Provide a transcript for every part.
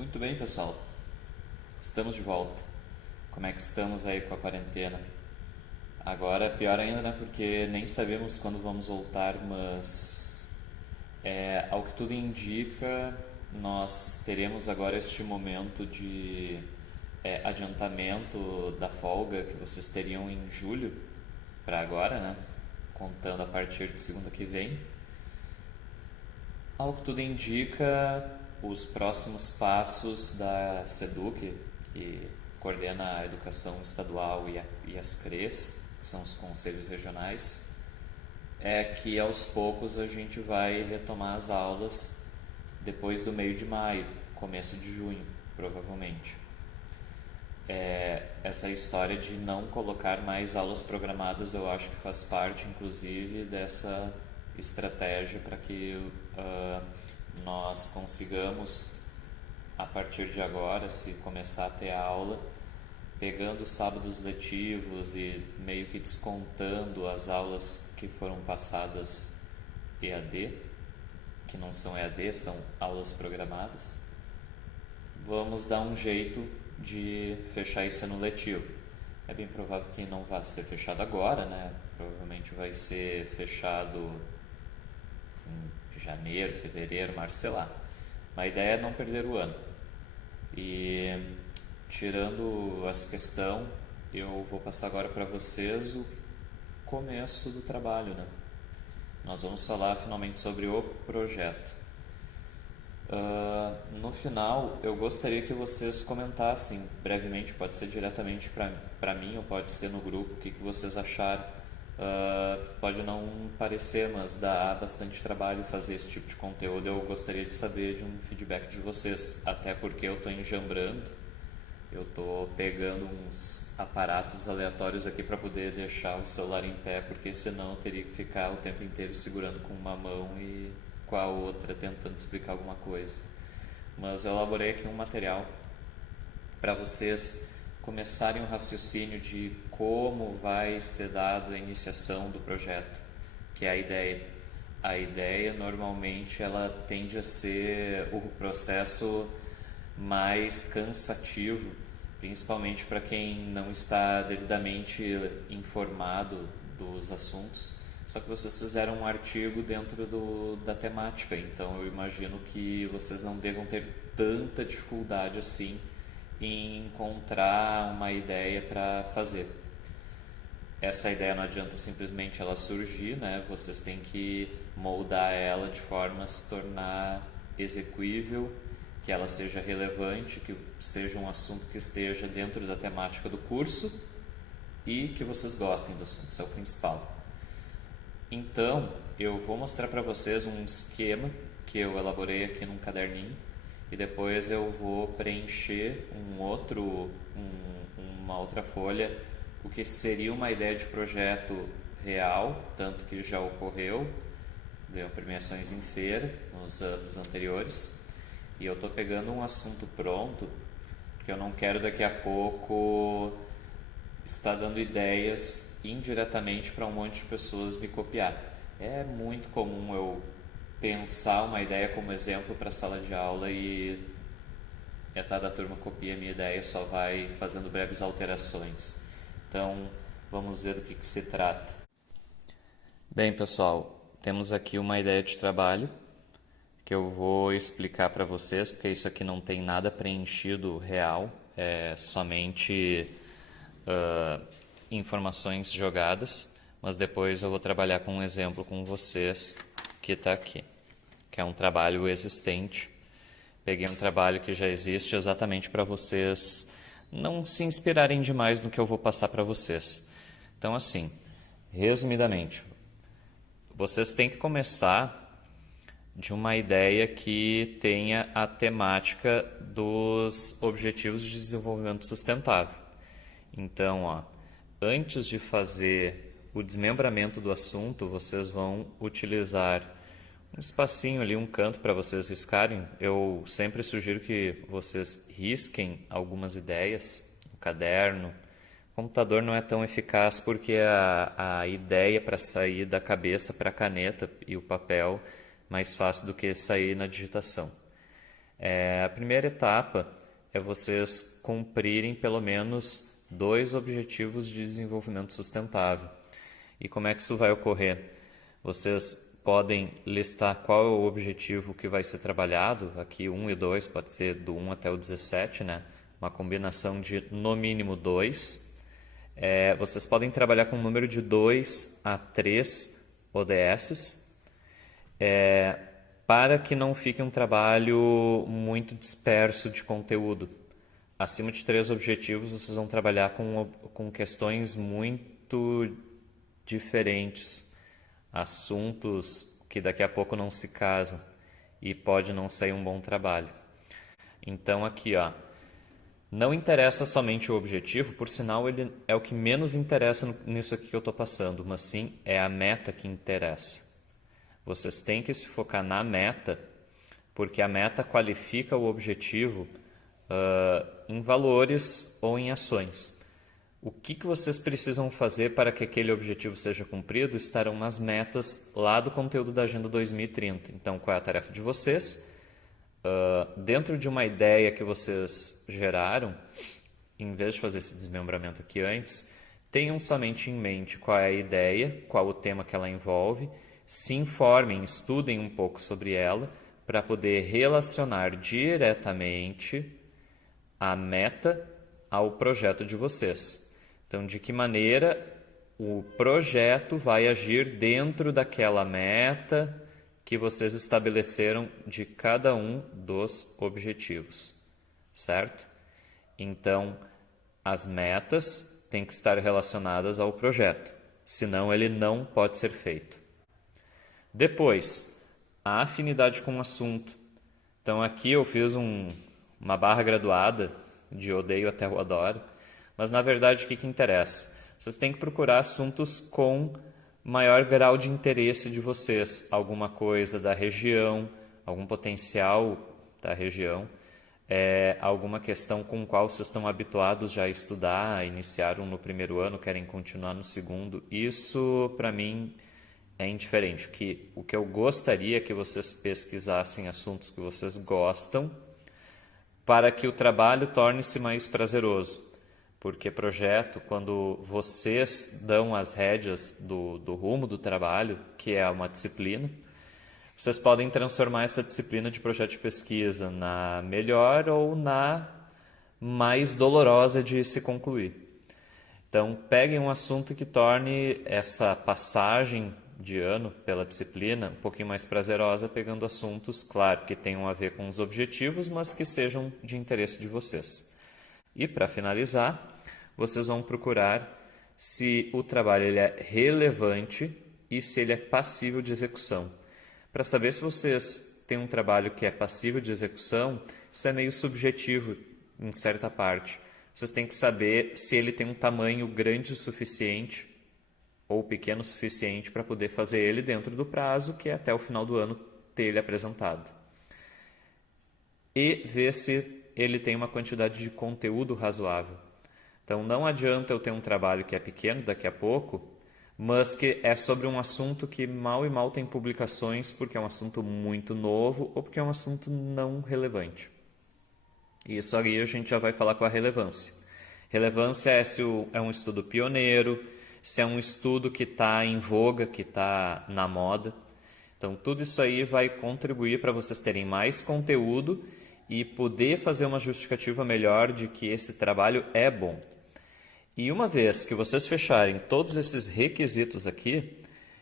Muito bem, pessoal. Estamos de volta. Como é que estamos aí com a quarentena? Agora é pior ainda, né? Porque nem sabemos quando vamos voltar, mas ao que tudo indica, nós teremos agora este momento de adiantamento da folga que vocês teriam em julho para agora, né? Contando a partir de segunda que vem. Ao que tudo indica, os próximos passos da SEDUC, que coordena a educação estadual e as CREs, que são os conselhos regionais, é que aos poucos a gente vai retomar as aulas depois do meio de maio, começo de junho, provavelmente. Essa história de não colocar mais aulas programadas eu acho que faz parte, inclusive, dessa estratégia para que nós consigamos, a partir de agora, se começar a ter aula, pegando os sábados letivos e meio que descontando as aulas que foram passadas EAD, que não são EAD, são aulas programadas, vamos dar um jeito de fechar esse ano letivo. É bem provável que não vá ser fechado agora, né? Provavelmente vai ser fechado em janeiro, fevereiro, março, sei lá. Mas a ideia é não perder o ano. E tirando essa questão, eu vou passar agora para vocês o começo do trabalho, né? Nós vamos falar finalmente sobre o projeto. No final, eu gostaria que vocês comentassem brevemente, pode ser diretamente para mim ou pode ser no grupo, o que vocês acharam. Pode não parecer, mas dá bastante trabalho fazer esse tipo de conteúdo. Eu gostaria de saber de um feedback de vocês, até porque eu estou enjambrando, eu estou pegando uns aparatos aleatórios aqui para poder deixar o celular em pé, porque senão eu teria que ficar o tempo inteiro segurando com uma mão e com a outra tentando explicar alguma coisa. Mas eu elaborei aqui um material para vocês começarem o raciocínio de como vai ser dado a iniciação do projeto, que é a ideia. A ideia normalmente ela tende a ser o processo mais cansativo, principalmente para quem não está devidamente informado dos assuntos. Só que vocês fizeram um artigo dentro da temática, então eu imagino que vocês não devam ter tanta dificuldade assim em encontrar uma ideia para fazer. Essa ideia não adianta simplesmente ela surgir, né? Vocês têm que moldar ela de forma a se tornar execuível, que ela seja relevante, que seja um assunto que esteja dentro da temática do curso e que vocês gostem do assunto, isso é o principal. Então, eu vou mostrar para vocês um esquema que eu elaborei aqui num caderninho e depois eu vou preencher uma outra folha, o que seria uma ideia de projeto real, tanto que já ocorreu, ganhou premiações em feira nos anos anteriores, e eu estou pegando um assunto pronto, porque eu não quero daqui a pouco estar dando ideias indiretamente para um monte de pessoas me copiar. É muito comum eu pensar uma ideia como exemplo para a sala de aula e metade da turma copia a minha ideia, só vai fazendo breves alterações. Então, vamos ver do que se trata. Bem, pessoal, temos aqui uma ideia de trabalho que eu vou explicar para vocês, porque isso aqui não tem nada preenchido real, é somente informações jogadas, mas depois eu vou trabalhar com um exemplo com vocês que está aqui, que é um trabalho existente. Peguei um trabalho que já existe exatamente para vocês não se inspirarem demais no que eu vou passar para vocês. Então, assim, resumidamente, vocês têm que começar de uma ideia que tenha a temática dos Objetivos de Desenvolvimento Sustentável. Então, antes de fazer o desmembramento do assunto, vocês vão utilizar um espacinho ali, um canto para vocês riscarem. Eu sempre sugiro que vocês risquem algumas ideias no caderno. O computador não é tão eficaz porque a ideia para sair da cabeça para a caneta e o papel mais fácil do que sair na digitação. A primeira etapa é vocês cumprirem pelo menos 2 objetivos de desenvolvimento sustentável. E como é que isso vai ocorrer? Vocês podem listar qual é o objetivo que vai ser trabalhado, aqui 1 e 2, pode ser do 1 até o 17, né? Uma combinação de no mínimo 2. Vocês podem trabalhar com um número de 2 a 3 ODSs, para que não fique um trabalho muito disperso de conteúdo. Acima de 3 objetivos, vocês vão trabalhar com questões muito diferentes, assuntos que daqui a pouco não se casam e pode não sair um bom trabalho. Então aqui, ó, não interessa somente o objetivo, por sinal ele é o que menos interessa nisso aqui que eu estou passando, mas sim é a meta que interessa. Vocês têm que se focar na meta, porque a meta qualifica o objetivo em valores ou em ações. O que vocês precisam fazer para que aquele objetivo seja cumprido estarão nas metas lá do conteúdo da Agenda 2030. Então, qual é a tarefa de vocês? Dentro de uma ideia que vocês geraram, em vez de fazer esse desmembramento aqui antes, tenham somente em mente qual é a ideia, qual o tema que ela envolve, se informem, estudem um pouco sobre ela, para poder relacionar diretamente a meta ao projeto de vocês. Então, de que maneira o projeto vai agir dentro daquela meta que vocês estabeleceram de cada um dos objetivos, certo? Então, as metas têm que estar relacionadas ao projeto, senão ele não pode ser feito. Depois, a afinidade com o assunto. Então, aqui eu fiz uma barra graduada de odeio até o adoro, mas na verdade o que interessa? Vocês têm que procurar assuntos com maior grau de interesse de vocês, alguma coisa da região, algum potencial da região, alguma questão com qual vocês estão habituados já a estudar, iniciaram no primeiro ano, querem continuar no segundo. Isso para mim é indiferente. O que eu gostaria é que vocês pesquisassem assuntos que vocês gostam, para que o trabalho torne-se mais prazeroso. Porque projeto, quando vocês dão as rédeas do rumo do trabalho, que é uma disciplina, vocês podem transformar essa disciplina de projeto de pesquisa na melhor ou na mais dolorosa de se concluir. Então, peguem um assunto que torne essa passagem de ano pela disciplina um pouquinho mais prazerosa, pegando assuntos, claro, que tenham a ver com os objetivos, mas que sejam de interesse de vocês. E para finalizar, vocês vão procurar se o trabalho ele é relevante e se ele é passível de execução. Para saber se vocês têm um trabalho que é passível de execução, isso é meio subjetivo em certa parte. Vocês têm que saber se ele tem um tamanho grande o suficiente ou pequeno o suficiente para poder fazer ele dentro do prazo, que é até o final do ano ter ele apresentado. E ver se ele tem uma quantidade de conteúdo razoável. Então não adianta eu ter um trabalho que é pequeno daqui a pouco, mas que é sobre um assunto que mal e mal tem publicações porque é um assunto muito novo ou porque é um assunto não relevante. Isso aí a gente já vai falar com a relevância. Relevância é se é um estudo pioneiro, se é um estudo que está em voga, que está na moda. Então tudo isso aí vai contribuir para vocês terem mais conteúdo e poder fazer uma justificativa melhor de que esse trabalho é bom. E uma vez que vocês fecharem todos esses requisitos aqui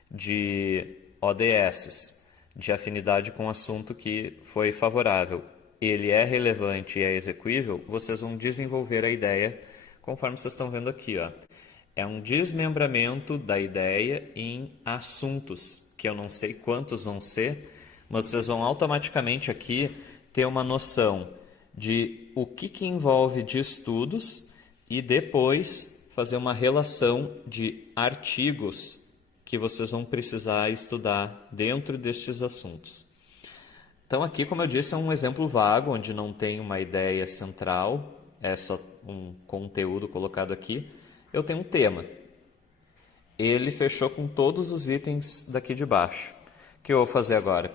de ODS, de afinidade com o assunto que foi favorável, ele é relevante e é execuível, vocês vão desenvolver a ideia conforme vocês estão vendo aqui, ó. É um desmembramento da ideia em assuntos, que eu não sei quantos vão ser, mas vocês vão automaticamente aqui ter uma noção de o que envolve de estudos e depois fazer uma relação de artigos que vocês vão precisar estudar dentro destes assuntos. Então aqui, como eu disse, é um exemplo vago, onde não tem uma ideia central, é só um conteúdo colocado aqui. Eu tenho um tema. Ele fechou com todos os itens daqui de baixo. O que eu vou fazer agora?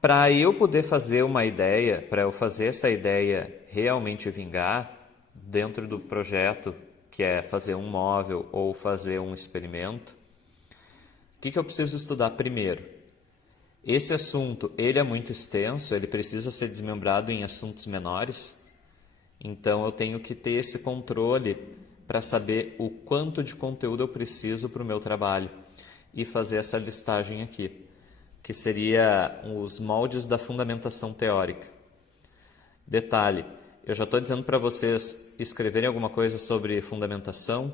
Para eu poder fazer uma ideia, para eu fazer essa ideia realmente vingar dentro do projeto, que é fazer um móvel ou fazer um experimento, o que eu preciso estudar primeiro? Esse assunto, ele é muito extenso, ele precisa ser desmembrado em assuntos menores, então eu tenho que ter esse controle para saber o quanto de conteúdo eu preciso para o meu trabalho e fazer essa listagem aqui, que seria os moldes da fundamentação teórica. Detalhe, eu já estou dizendo para vocês escreverem alguma coisa sobre fundamentação?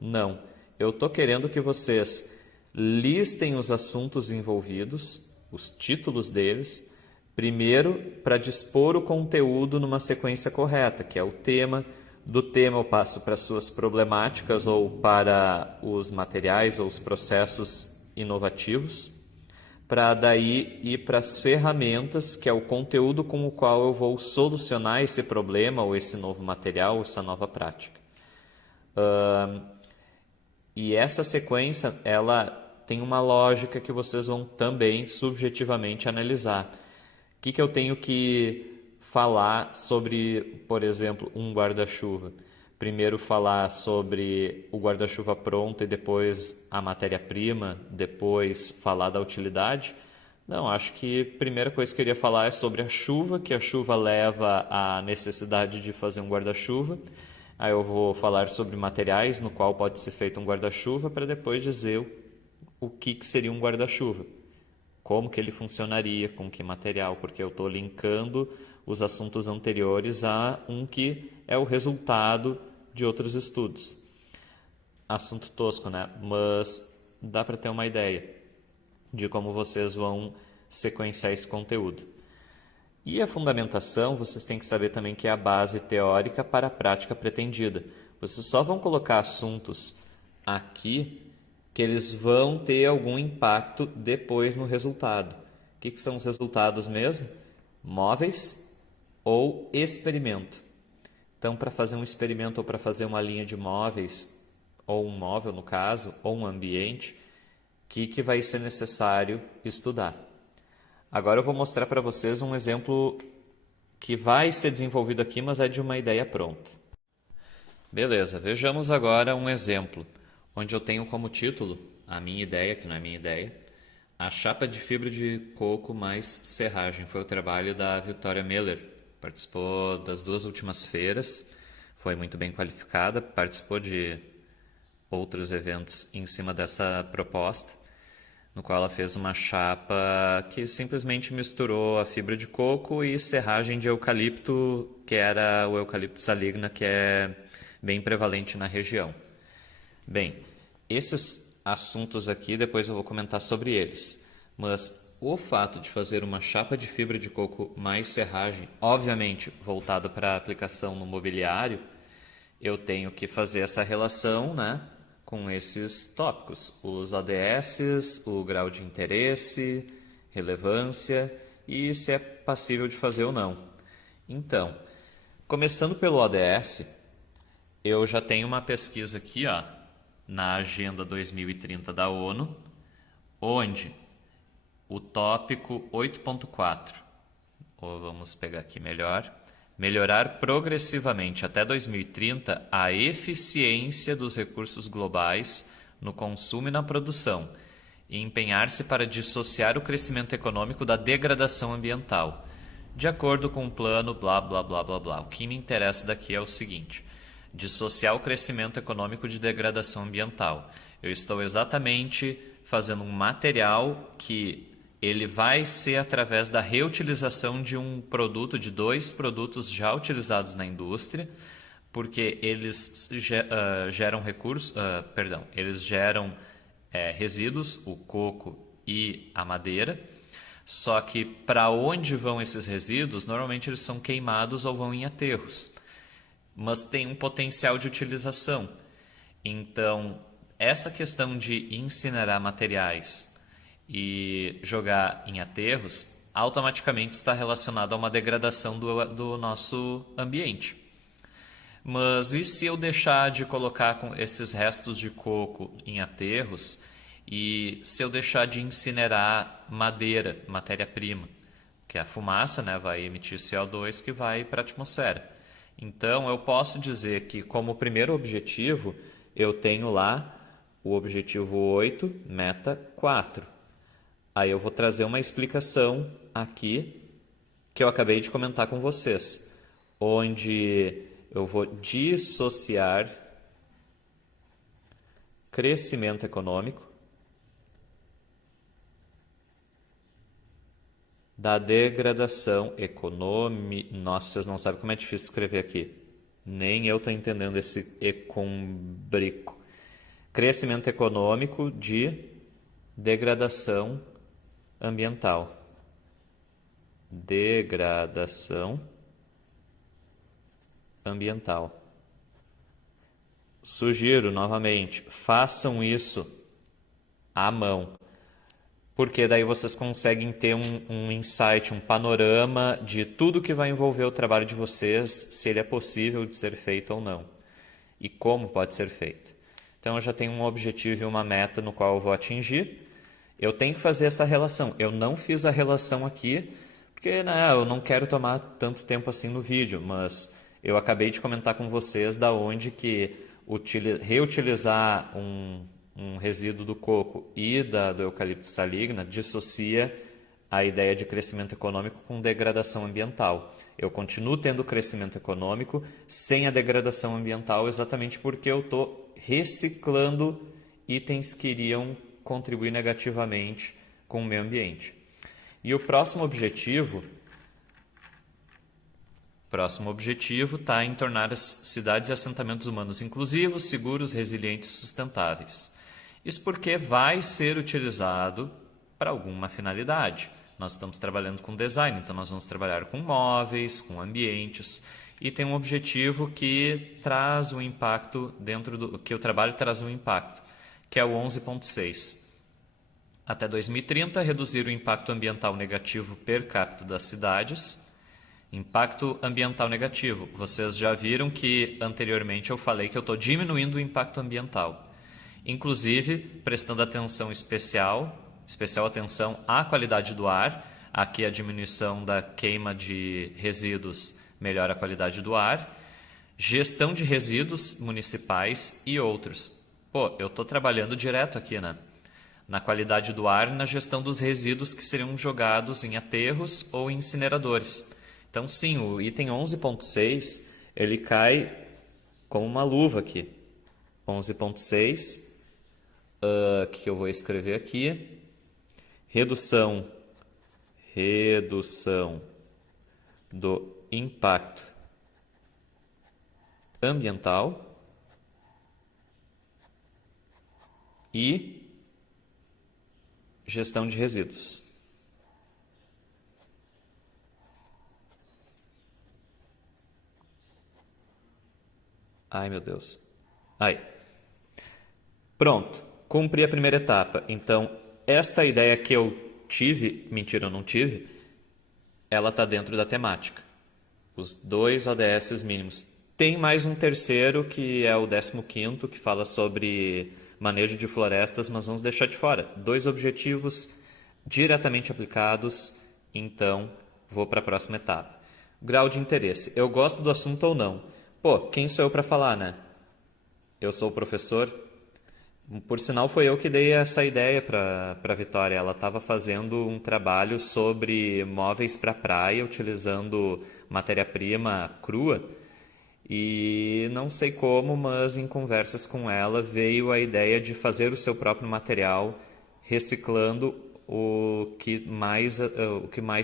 Não. Eu estou querendo que vocês listem os assuntos envolvidos, os títulos deles, primeiro para dispor o conteúdo numa sequência correta, que é o tema. Do tema eu passo para suas problemáticas ou para os materiais ou os processos inovativos, para daí ir para as ferramentas, que é o conteúdo com o qual eu vou solucionar esse problema ou esse novo material ou essa nova prática. E essa sequência, ela tem uma lógica que vocês vão também subjetivamente analisar. O que eu tenho que falar sobre, por exemplo, um guarda-chuva? Primeiro falar sobre o guarda-chuva pronto e depois a matéria-prima, depois falar da utilidade? Não, acho que a primeira coisa que eu queria falar é sobre a chuva, que a chuva leva à necessidade de fazer um guarda-chuva. Aí eu vou falar sobre materiais no qual pode ser feito um guarda-chuva para depois dizer o que seria um guarda-chuva. Como que ele funcionaria, com que material, porque eu estou linkando os assuntos anteriores a um que é o resultado de outros estudos. Assunto tosco, né? Mas dá para ter uma ideia de como vocês vão sequenciar esse conteúdo. E a fundamentação, vocês têm que saber também que é a base teórica para a prática pretendida. Vocês só vão colocar assuntos aqui que eles vão ter algum impacto depois no resultado. O que são os resultados mesmo? Móveis ou experimento. Então, para fazer um experimento ou para fazer uma linha de móveis, ou um móvel no caso, ou um ambiente, o que vai ser necessário estudar? Agora eu vou mostrar para vocês um exemplo que vai ser desenvolvido aqui, mas é de uma ideia pronta. Beleza, vejamos agora um exemplo, onde eu tenho como título, a minha ideia, que não é minha ideia, a chapa de fibra de coco mais serragem. Foi o trabalho da Victoria Miller. Participou das 2 últimas feiras, foi muito bem qualificada, participou de outros eventos em cima dessa proposta, no qual ela fez uma chapa que simplesmente misturou a fibra de coco e serragem de eucalipto, que era o eucalipto saligna, que é bem prevalente na região. Bem, esses assuntos aqui depois eu vou comentar sobre eles, mas o fato de fazer uma chapa de fibra de coco mais serragem, obviamente voltado para a aplicação no mobiliário, eu tenho que fazer essa relação, né, com esses tópicos, os ODS, o grau de interesse, relevância e se é passível de fazer ou não. Então, começando pelo ODS, eu já tenho uma pesquisa aqui, ó, na Agenda 2030 da ONU, onde o tópico 8.4, ou vamos pegar aqui melhor, melhorar progressivamente até 2030 a eficiência dos recursos globais no consumo e na produção, e empenhar-se para dissociar o crescimento econômico da degradação ambiental, de acordo com o plano blá blá blá blá blá. O que me interessa daqui é o seguinte: dissociar o crescimento econômico de degradação ambiental. Eu estou exatamente fazendo um material que ele vai ser através da reutilização de um produto, de 2 produtos já utilizados na indústria, porque eles geram eles geram resíduos, o coco e a madeira. Só que para onde vão esses resíduos? Normalmente eles são queimados ou vão em aterros, mas tem um potencial de utilização. Então, essa questão de incinerar materiais e jogar em aterros automaticamente está relacionado a uma degradação do nosso ambiente. Mas e se eu deixar de colocar esses restos de coco em aterros e se eu deixar de incinerar madeira, matéria-prima? que é a fumaça, né, vai emitir CO2 que vai para a atmosfera. Então, eu posso dizer que como primeiro objetivo, eu tenho lá o objetivo 8, meta 4. Aí eu vou trazer uma explicação aqui que eu acabei de comentar com vocês, onde eu vou dissociar crescimento econômico da degradação econômica. Nossa, vocês não sabem como é difícil escrever aqui. Nem eu estou entendendo esse ecombrico. Crescimento econômico de degradação ambiental. Degradação ambiental. Sugiro novamente, façam isso à mão, porque daí vocês conseguem ter um insight, um panorama de tudo que vai envolver o trabalho de vocês, se ele é possível de ser feito ou não, e como pode ser feito. Então eu já tenho um objetivo e uma meta no qual eu vou atingir. Eu tenho que fazer essa relação. Eu não fiz a relação aqui, porque né, eu não quero tomar tanto tempo assim no vídeo, mas eu acabei de comentar com vocês da onde que reutilizar um resíduo do coco e do eucalipto saligna dissocia a ideia de crescimento econômico com degradação ambiental. Eu continuo tendo crescimento econômico sem a degradação ambiental exatamente porque eu estou reciclando itens que iriam contribuir negativamente com o meio ambiente. E o próximo objetivo está em tornar as cidades e assentamentos humanos inclusivos, seguros, resilientes e sustentáveis. Isso porque vai ser utilizado para alguma finalidade. Nós estamos trabalhando com design, então nós vamos trabalhar com móveis, com ambientes, e tem um objetivo que traz um impacto que o trabalho traz um impacto, que é o 11.6. Até 2030, reduzir o impacto ambiental negativo per capita das cidades. Impacto ambiental negativo. Vocês já viram que anteriormente eu falei que eu estou diminuindo o impacto ambiental. Inclusive, prestando especial atenção à qualidade do ar. Aqui a diminuição da queima de resíduos melhora a qualidade do ar. Gestão de resíduos municipais e outros. Pô, eu estou trabalhando direto aqui, né? Na qualidade do ar e na gestão dos resíduos que seriam jogados em aterros ou em incineradores. Então, sim, o item 11.6, ele cai como uma luva aqui. 11.6, que eu vou escrever aqui. Redução do impacto ambiental e gestão de resíduos. Ai, meu Deus. Aí. Pronto. Cumpri a primeira etapa. Então, esta ideia que eu tive, mentira, eu não tive, ela está dentro da temática. Os 2 ODS mínimos. Tem mais um terceiro, que é o 15º, que fala sobre manejo de florestas, mas vamos deixar de fora. 2 objetivos diretamente aplicados, então vou para a próxima etapa. Grau de interesse. Eu gosto do assunto ou não? Pô, quem sou eu para falar, né? Eu sou o professor. Por sinal, foi eu que dei essa ideia para a Vitória. Ela estava fazendo um trabalho sobre móveis para praia, utilizando matéria-prima crua. E não sei como, mas em conversas com ela veio a ideia de fazer o seu próprio material, reciclando o que mais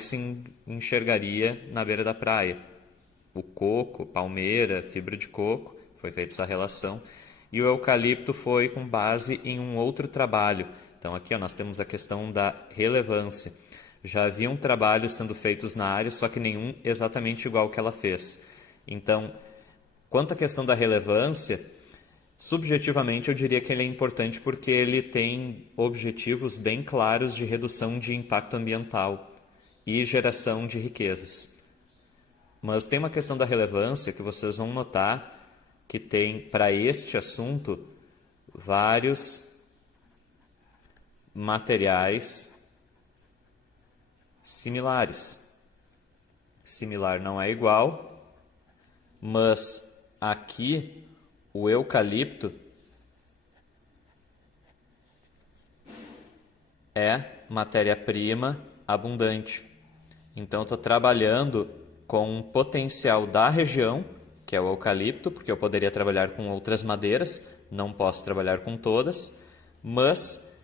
se enxergaria na beira da praia. O coco, palmeira, fibra de coco, foi feita essa relação. E o eucalipto foi com base em um outro trabalho. Então aqui nós temos a questão da relevância. Já haviam trabalhos sendo feitos na área, só que nenhum exatamente igual ao que ela fez. Então, quanto à questão da relevância, subjetivamente eu diria que ele é importante porque ele tem objetivos bem claros de redução de impacto ambiental e geração de riquezas. Mas tem uma questão da relevância que vocês vão notar que tem para este assunto vários materiais similares. similar não é igual, mas aqui o eucalipto é matéria-prima abundante. Então, eu estou trabalhando com um potencial da região, que é o eucalipto, porque eu poderia trabalhar com outras madeiras, não posso trabalhar com todas, mas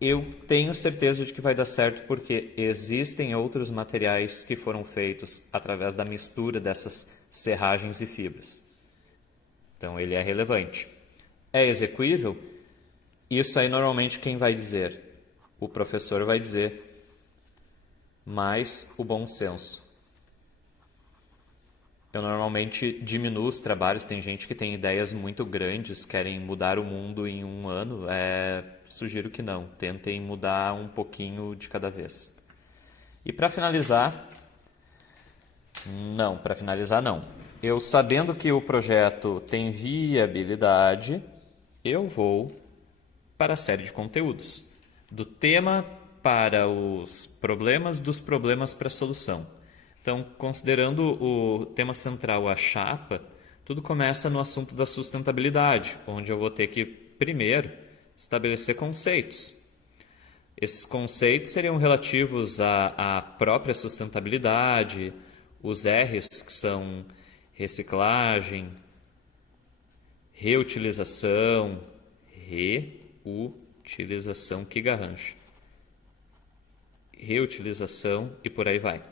eu tenho certeza de que vai dar certo porque existem outros materiais que foram feitos através da mistura dessas serragens e fibras. Então, ele é relevante. É execuível? Isso aí normalmente quem vai dizer? O professor vai dizer, mas o bom senso. Eu normalmente diminuo os trabalhos, tem gente que tem ideias muito grandes, querem mudar o mundo em um ano, sugiro que não, tentem mudar um pouquinho de cada vez. E para finalizar, não. Eu sabendo que o projeto tem viabilidade, eu vou para a série de conteúdos. Do tema para os problemas, dos problemas para a solução. Então, considerando o tema central, a chapa, tudo começa no assunto da sustentabilidade, onde eu vou ter que, primeiro, estabelecer conceitos. Esses conceitos seriam relativos à própria sustentabilidade, os R's, que são reciclagem, reutilização, que garrancho, reutilização e por aí vai.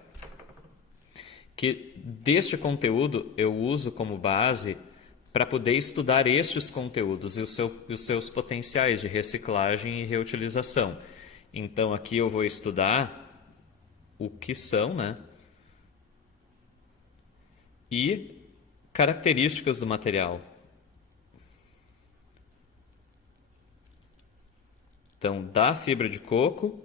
Que deste conteúdo eu uso como base para poder estudar estes conteúdos e os seus potenciais de reciclagem e reutilização. Então aqui eu vou estudar o que são, né? E características do material. Então, da fibra de coco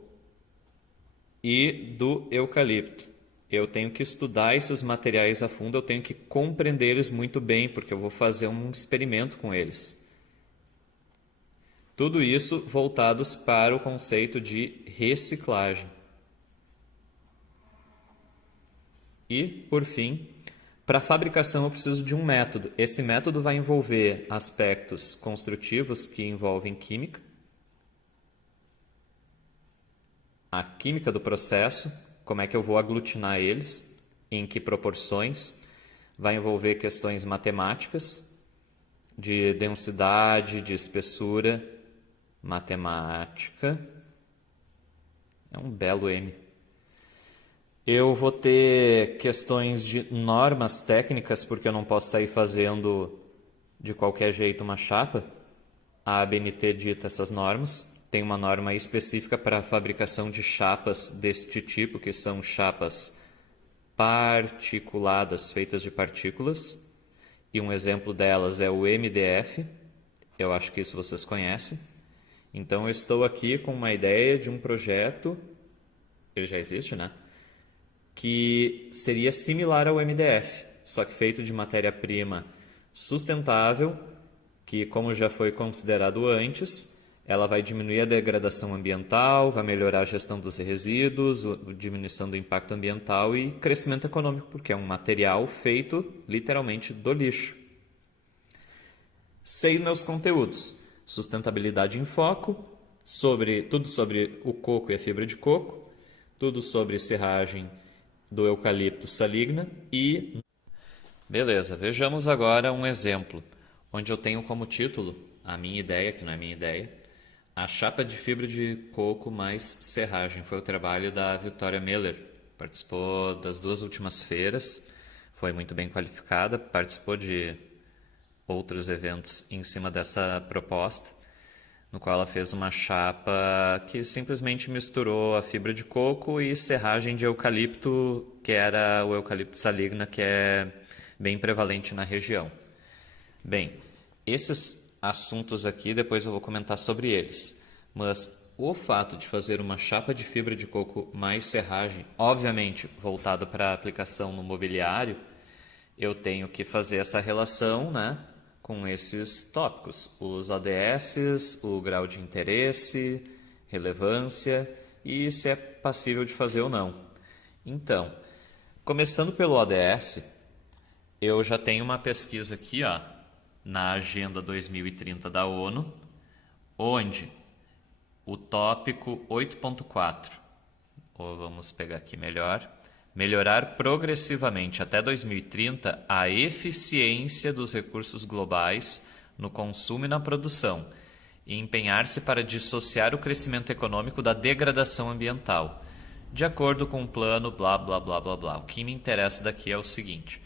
e do eucalipto. Eu tenho que estudar esses materiais a fundo, eu tenho que compreender eles muito bem, porque eu vou fazer um experimento com eles. Tudo isso voltados para o conceito de reciclagem. E, por fim, para a fabricação eu preciso de um método. Esse método vai envolver aspectos construtivos que envolvem química, a química do processo, como é que eu vou aglutinar eles, em que proporções, vai envolver questões matemáticas, de densidade, de espessura, matemática, é um belo M. Eu vou ter questões de normas técnicas, porque eu não posso sair fazendo de qualquer jeito uma chapa. A ABNT dita essas normas. Tem uma norma específica para a fabricação de chapas deste tipo, que são chapas particuladas, feitas de partículas. E um exemplo delas é o MDF. Eu acho que isso vocês conhecem. Então, eu estou aqui com uma ideia de um projeto, ele já existe, né? Que seria similar ao MDF, só que feito de matéria-prima sustentável, que, como já foi considerado antes, ela vai diminuir a degradação ambiental, vai melhorar a gestão dos resíduos, diminuição do impacto ambiental e crescimento econômico, porque é um material feito literalmente do lixo. Sei meus conteúdos. Sustentabilidade em foco, tudo sobre o coco e a fibra de coco, tudo sobre serragem do eucalipto saligna e... Beleza, vejamos agora um exemplo, onde eu tenho como título a minha ideia, que não é minha ideia, a chapa de fibra de coco mais serragem. Foi o trabalho da Vitória Miller. Participou das 2 últimas feiras, foi muito bem qualificada, participou de outros eventos em cima dessa proposta, no qual ela fez uma chapa que simplesmente misturou a fibra de coco e serragem de eucalipto, que era o eucalipto saligna, que é bem prevalente na região. Bem, esses assuntos aqui, depois eu vou comentar sobre eles. Mas o fato de fazer uma chapa de fibra de coco mais serragem, obviamente voltada para a aplicação no mobiliário, eu tenho que fazer essa relação, né, com esses tópicos, os ODS, o grau de interesse, relevância e se é passível de fazer ou não. Então, Começando pelo ODS, eu já tenho uma pesquisa aqui, ó, na Agenda 2030 da ONU, onde o tópico 8.4, ou vamos pegar aqui melhor, melhorar progressivamente até 2030 a eficiência dos recursos globais no consumo e na produção, e empenhar-se para dissociar o crescimento econômico da degradação ambiental, de acordo com o plano blá blá blá blá blá. O que me interessa daqui é o seguinte: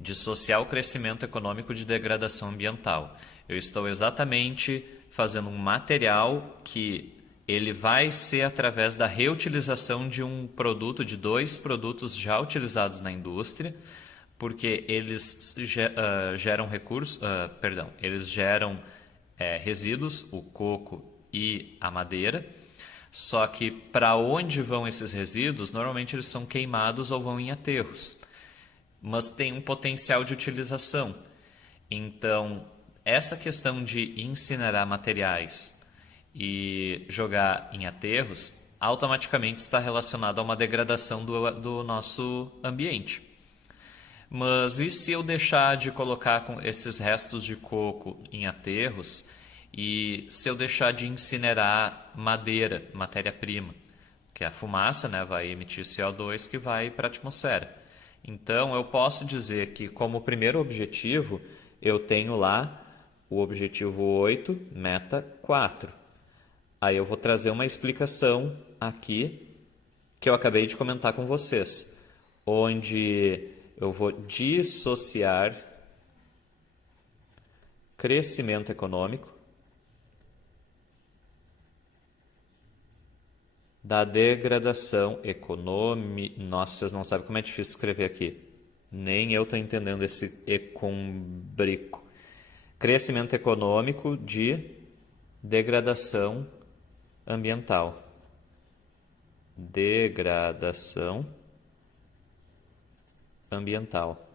dissociar o crescimento econômico de degradação ambiental. Eu estou exatamente fazendo um material que ele vai ser através da reutilização de um produto, de dois produtos já utilizados na indústria, porque eles geram recursos, eles geram resíduos, o coco e a madeira. Só que para onde vão esses resíduos? Normalmente eles são queimados ou vão em aterros, mas tem um potencial de utilização. Então, essa questão de incinerar materiais e jogar em aterros automaticamente está relacionado a uma degradação do nosso ambiente. Mas e se eu deixar de colocar esses restos de coco em aterros e se eu deixar de incinerar madeira, matéria-prima? Que a fumaça, né, vai emitir CO2 que vai para a atmosfera. Então, eu posso dizer que como primeiro objetivo, eu tenho lá o objetivo 8, meta 4. Aí eu vou trazer uma explicação aqui que eu acabei de comentar com vocês, onde eu vou dissociar crescimento econômico da degradação econômica. Nossa, vocês não sabem como é difícil escrever aqui. Nem eu estou entendendo esse ecombrico. Crescimento econômico de degradação ambiental. Degradação ambiental.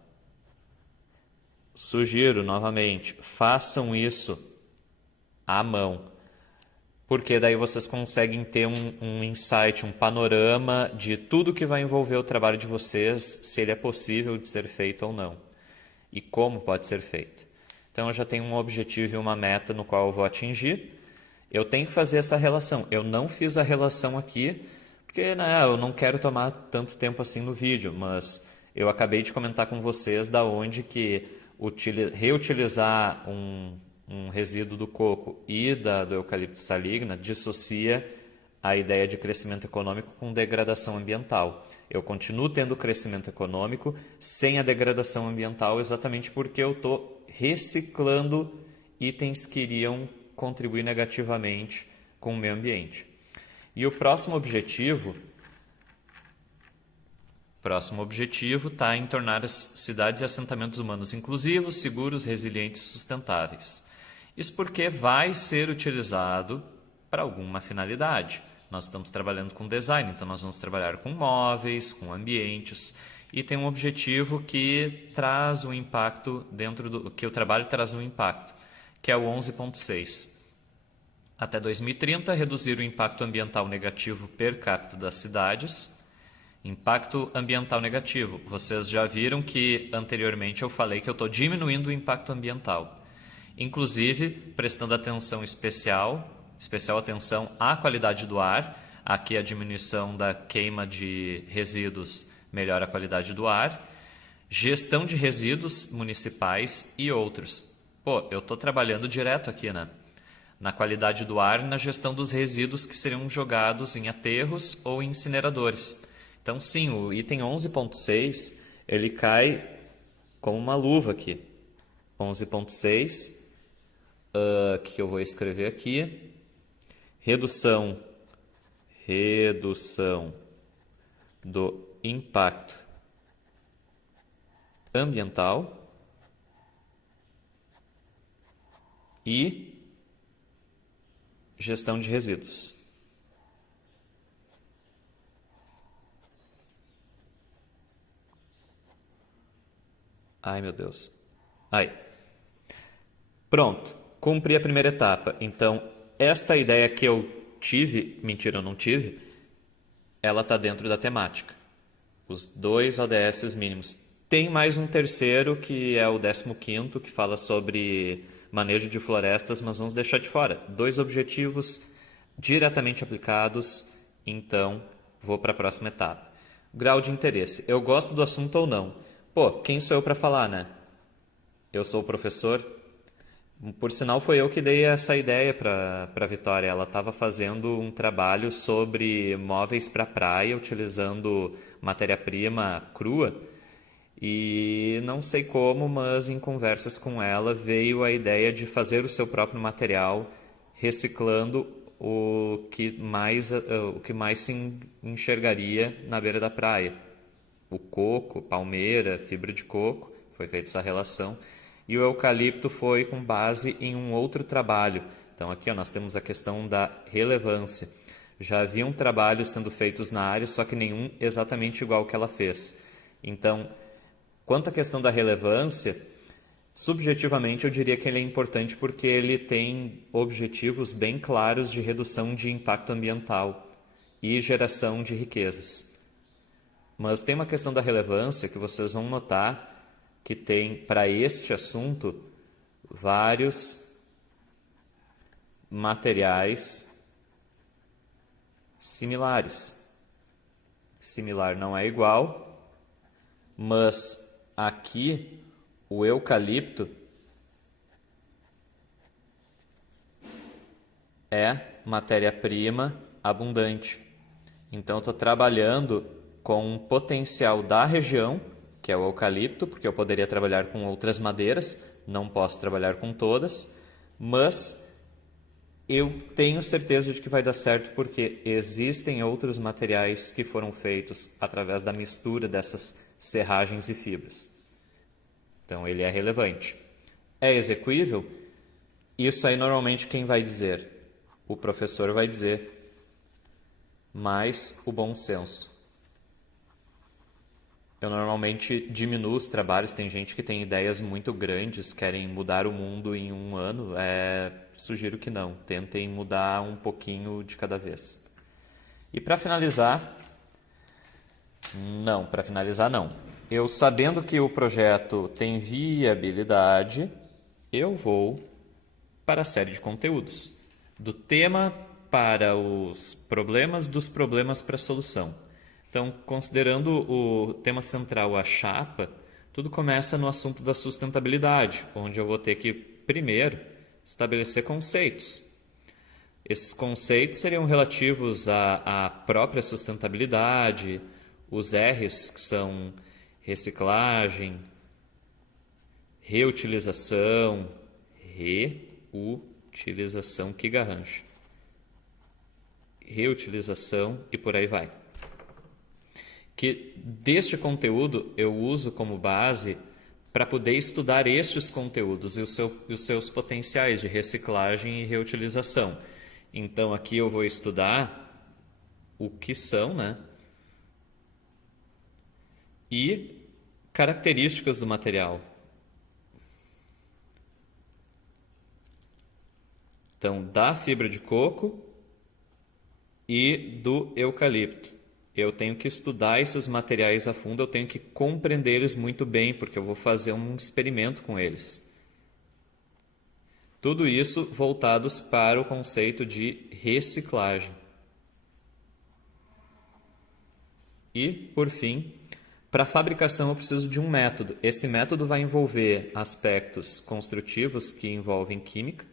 Sugiro novamente, façam isso à mão, porque daí vocês conseguem ter um insight, um panorama de tudo que vai envolver o trabalho de vocês, se ele é possível de ser feito ou não, e como pode ser feito. Então eu já tenho um objetivo e uma meta no qual eu vou atingir. Eu tenho que fazer essa relação. Eu não fiz a relação aqui, porque eu não quero tomar tanto tempo assim no vídeo, mas eu acabei de comentar com vocês da onde que reutilizar um resíduo do coco e do eucalipto saligna dissocia a ideia de crescimento econômico com degradação ambiental. Eu continuo tendo crescimento econômico sem a degradação ambiental, exatamente porque eu estou reciclando itens que iriam contribuir negativamente com o meio ambiente. E o próximo objetivo está em tornar as cidades e assentamentos humanos inclusivos, seguros, resilientes e sustentáveis. Isso porque vai ser utilizado para alguma finalidade. Nós estamos trabalhando com design, então nós vamos trabalhar com móveis, com ambientes, e tem um objetivo que traz um impacto que o trabalho traz um impacto, que é o 11.6. Até 2030, reduzir o impacto ambiental negativo per capita das cidades. Impacto ambiental negativo. Vocês já viram que anteriormente eu falei que eu estou diminuindo o impacto ambiental. Inclusive, prestando especial atenção à qualidade do ar. Aqui a diminuição da queima de resíduos melhora a qualidade do ar. Gestão de resíduos municipais e outros. Pô, eu estou trabalhando direto aqui, né? Na qualidade do ar e na gestão dos resíduos que seriam jogados em aterros ou em incineradores. Então, sim, o item 11.6, ele cai como uma luva aqui. 11.6, que eu vou escrever aqui. Redução do impacto ambiental e gestão de resíduos. Ai, meu Deus. Aí. Pronto. Cumpri a primeira etapa. Então, esta ideia que eu tive, mentira, eu não tive, ela está dentro da temática. Os 2 ODS mínimos. Tem mais um terceiro, que é o 15º, que fala sobre manejo de florestas, mas vamos deixar de fora. 2 objetivos diretamente aplicados, então vou para a próxima etapa. Grau de interesse. Eu gosto do assunto ou não? Pô, quem sou eu para falar, né? Eu sou o professor. Por sinal, foi eu que dei essa ideia para a Vitória. Ela estava fazendo um trabalho sobre móveis para praia, utilizando matéria-prima crua. E não sei como, mas em conversas com ela veio a ideia de fazer o seu próprio material, reciclando o que mais se enxergaria na beira da praia. O coco, palmeira, fibra de coco, foi feita essa relação. E o eucalipto foi com base em um outro trabalho. Então aqui ó, nós temos a questão da relevância. Já haviam trabalhos sendo feitos na área, só que nenhum exatamente igual ao que ela fez. Então, quanto à questão da relevância, subjetivamente eu diria que ele é importante porque ele tem objetivos bem claros de redução de impacto ambiental e geração de riquezas. Mas tem uma questão da relevância que vocês vão notar que tem para este assunto vários materiais similares. Similar não é igual, mas aqui o eucalipto é matéria-prima abundante. Então eu estou trabalhando com um potencial da região, que é o eucalipto, porque eu poderia trabalhar com outras madeiras, não posso trabalhar com todas, mas eu tenho certeza de que vai dar certo porque existem outros materiais que foram feitos através da mistura dessas serragens e fibras. Então ele é relevante. É execuível? Isso aí normalmente quem vai dizer? O professor vai dizer, mas o bom senso. Eu normalmente diminuo os trabalhos, tem gente que tem ideias muito grandes, querem mudar o mundo em um ano, sugiro que não, tentem mudar um pouquinho de cada vez. E para finalizar, não. Eu sabendo que o projeto tem viabilidade, eu vou para a série de conteúdos. Do tema para os problemas, dos problemas para a solução. Então, considerando o tema central, a chapa, tudo começa no assunto da sustentabilidade, onde eu vou ter que, primeiro, estabelecer conceitos. Esses conceitos seriam relativos à própria sustentabilidade, os R's, que são reciclagem, reutilização, que garrancho, reutilização e por aí vai. Que deste conteúdo eu uso como base para poder estudar estes conteúdos e os seus potenciais de reciclagem e reutilização. Então aqui eu vou estudar o que são, né? E características do material. Então, da fibra de coco e do eucalipto. Eu tenho que estudar esses materiais a fundo, eu tenho que compreender eles muito bem, porque eu vou fazer um experimento com eles. Tudo isso voltados para o conceito de reciclagem. E, por fim, para a fabricação eu preciso de um método. Esse método vai envolver aspectos construtivos que envolvem química,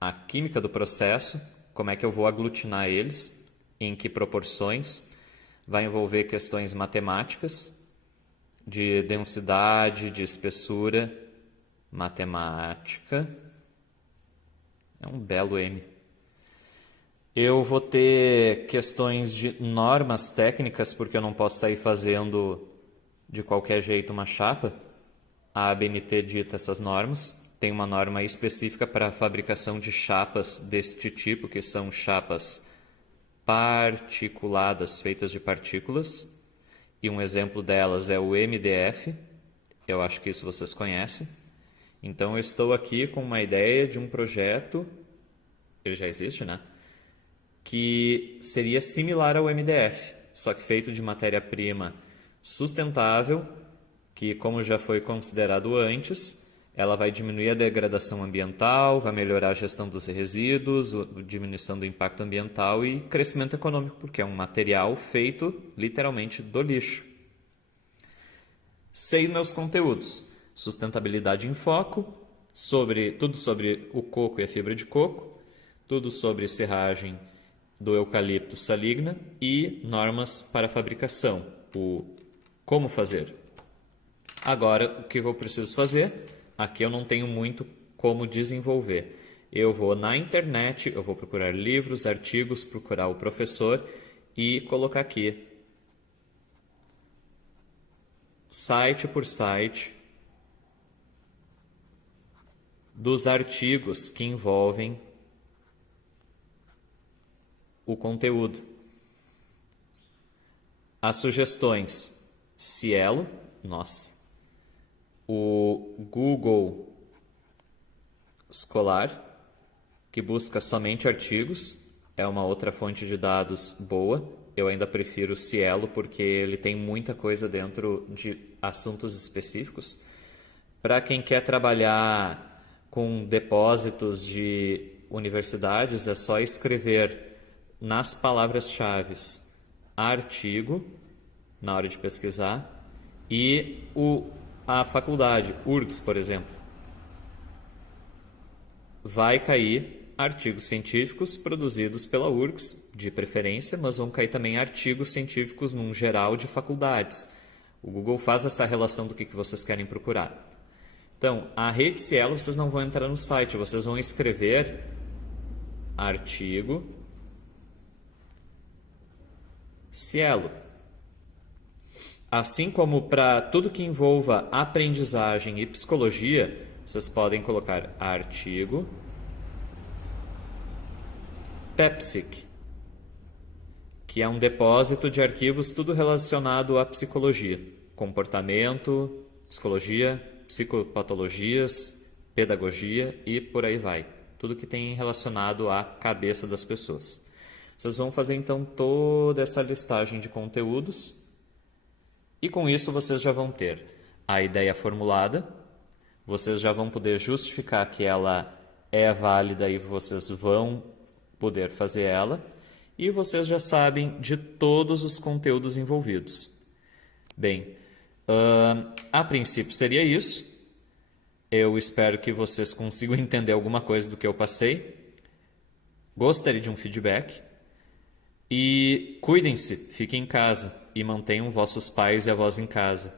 a química do processo, como é que eu vou aglutinar eles, em que proporções, vai envolver questões matemáticas, de densidade, de espessura, matemática, é um belo M. Eu vou ter questões de normas técnicas, porque eu não posso sair fazendo de qualquer jeito uma chapa. A ABNT dita essas normas. Tem uma norma específica para a fabricação de chapas deste tipo, que são chapas particuladas, feitas de partículas. E um exemplo delas é o MDF. Eu acho que isso vocês conhecem. Então eu estou aqui com uma ideia de um projeto, ele já existe, né? que seria similar ao MDF, só que feito de matéria-prima sustentável, que, como já foi considerado antes, ela vai diminuir a degradação ambiental, vai melhorar a gestão dos resíduos, diminuição do impacto ambiental e crescimento econômico, porque é um material feito literalmente do lixo. Sei meus conteúdos: sustentabilidade em foco, tudo sobre o coco e a fibra de coco, tudo sobre serragem do eucalipto saligna e normas para fabricação, o como fazer. Agora, o que eu preciso fazer? Aqui eu não tenho muito como desenvolver. Eu vou na internet, eu vou procurar livros, artigos, procurar o professor e colocar aqui, site por site, dos artigos que envolvem o conteúdo. As sugestões: Cielo, nossa, o Google Scholar, que busca somente artigos, é uma outra fonte de dados boa. Eu ainda prefiro o Cielo porque ele tem muita coisa dentro de assuntos específicos. Para quem quer trabalhar com depósitos de universidades, é só escrever nas palavras-chave artigo na hora de pesquisar e a faculdade, URGS, por exemplo. Vai cair artigos científicos produzidos pela URGS, de preferência, mas vão cair também artigos científicos num geral de faculdades. O Google faz essa relação do que vocês querem procurar. Então, a rede Cielo, vocês não vão entrar no site, vocês vão escrever artigo Cielo. Assim como para tudo que envolva aprendizagem e psicologia, vocês podem colocar artigo PepSIC, que é um depósito de arquivos tudo relacionado à psicologia, comportamento, psicologia, psicopatologias, pedagogia e por aí vai. Tudo que tem relacionado à cabeça das pessoas. Vocês vão fazer então toda essa listagem de conteúdos e com isso vocês já vão ter a ideia formulada, vocês já vão poder justificar que ela é válida e vocês vão poder fazer ela, e vocês já sabem de todos os conteúdos envolvidos. Bem, a princípio seria isso. Eu espero que vocês consigam entender alguma coisa do que eu passei. Gostaria de um feedback. E cuidem-se, fiquem em casa e mantenham vossos pais e avós em casa.